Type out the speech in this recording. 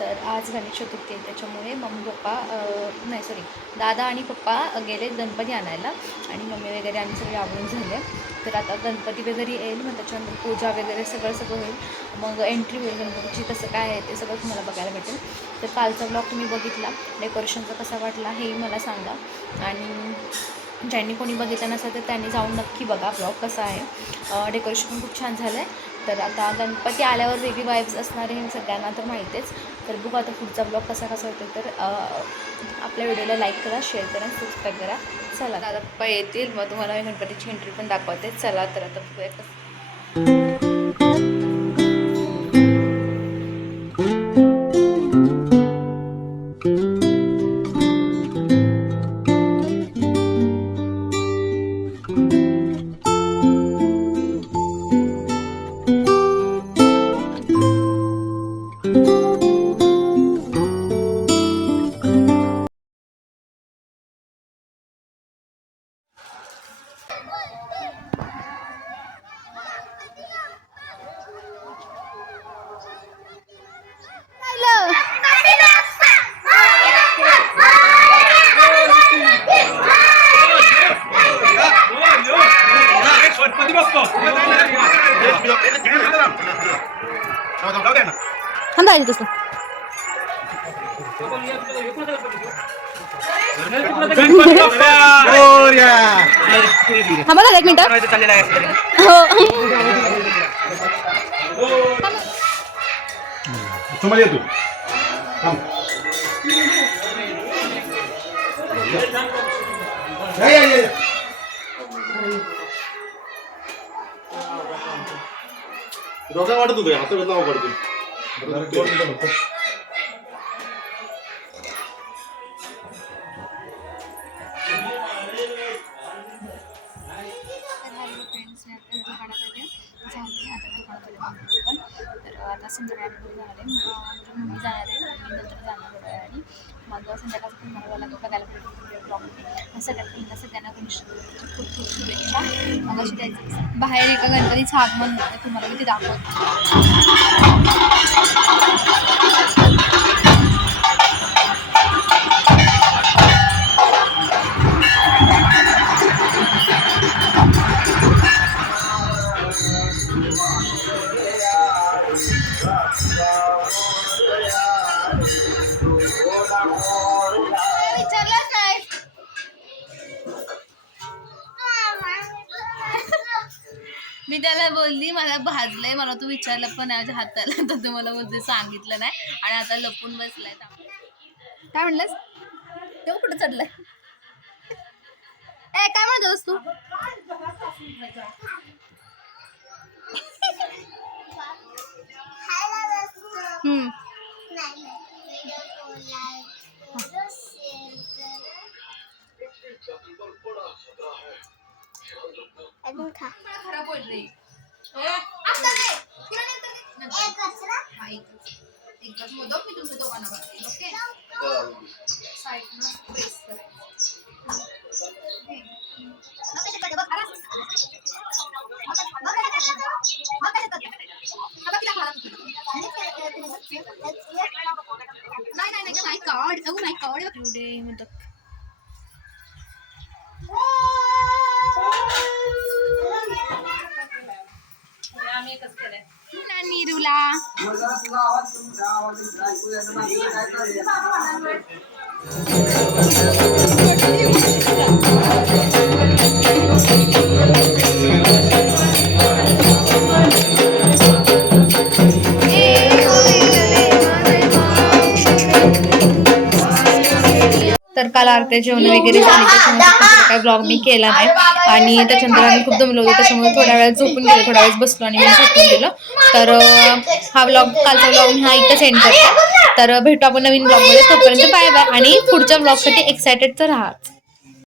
तर आज गणेश चतुर्थी आहे त्याच्यामुळे मम्मी पप्पा नाही सॉरी दादा आणि पप्पा गेले गणपती आणायला आणि मम्मी वगैरे आम्ही सगळे आवडून झाले. तर आता गणपती वगैरे येईल मग त्याच्यानंतर पूजा वगैरे सगळं सगळं होईल. मग एंट्री होईल गणपतीची कसं काय आहे ते सगळं तुम्हाला बघायला भेटेल. तर कालचा ब्लॉग तुम्ही बघितला. डेकोरेशनचा कसा वाटला हेही मला सांगा. आणि ज्यांनी कोणी बघितलं नसेल तर त्यांनी जाऊन नक्की बघा ब्लॉग कसा आहे. डेकोरेशन पण खूप छान झालं आहे तर आता गणपती आल्यावर वेगळी वाईब्स असणार आहे हे सगळ्यांना तर माहितीच. तर बघू आता पुढचा ब्लॉग कसा कसा होतो तर आपल्या व्हिडिओला लाईक करा शेअर करा सबस्क्राईब करा. चला. आता पप्पा येतील मग तुम्हाला मी गणपतीची एंट्री पण दाखवते. चला तर आता बघूया कसं. थांबा तसं गणपती बाप्पा थांबा ना एक मिनिट. चाललेला आहे हो. तुम्हाला येतो. थांब. या, या, या, या. डोक्या वाटत होतं हात नाव पडतो आता संध्याकाळी झाले म्हणजे मम्मी जाणार आहे. मी नंतर जाणार थोड्या वेळाने मग संध्याकाळचं पण मला बघायला भेटेल. ब्लॉग सगळ्यांना सगळ्यांना गणेश खूप मग अशी त्याचं बाहेर एका गणपतीचं आगमन होतं तुम्हाला मी ते दाखवते. मी त्याला बोलली मला भाजलंय मला तू विचारलं पण माझ्या हाताला. तर तू मला बोलते सांगितलं नाही. आणि आता लपून बसलाय काय म्हणलंस? तो कुठं चढलाय? ए काय म्हणतोस तू? हम्म. अजून खा खराब बोलले एकच मोदक मी तुमच्या दोघांना बघते ओके साईडनं स्पेस नाही नाही नाही नाही नाही कार्ड एवढे मोदक आवाज ऐकू तर काल आरत्या जेवण वगैरे झाली त्याच्यामुळे काही ब्लॉग मी केला नाही. आणि त्याच्यानंतर आम्ही खूप दमलो होतो त्याच्यामुळे थोड्या वेळात झोपून गेलो थोड्या वेळेस बसलो आणि मी झोपून गेलो. तर हा ब्लॉग कालचा ब्लॉग मी हा इथंच एंड करते. तर भेटू आपण नवीन ब्लॉगमध्ये तोपर्यंत बाय बाय आणि पुढच्या ब्लॉगसाठी एक्सायटेड तर राहा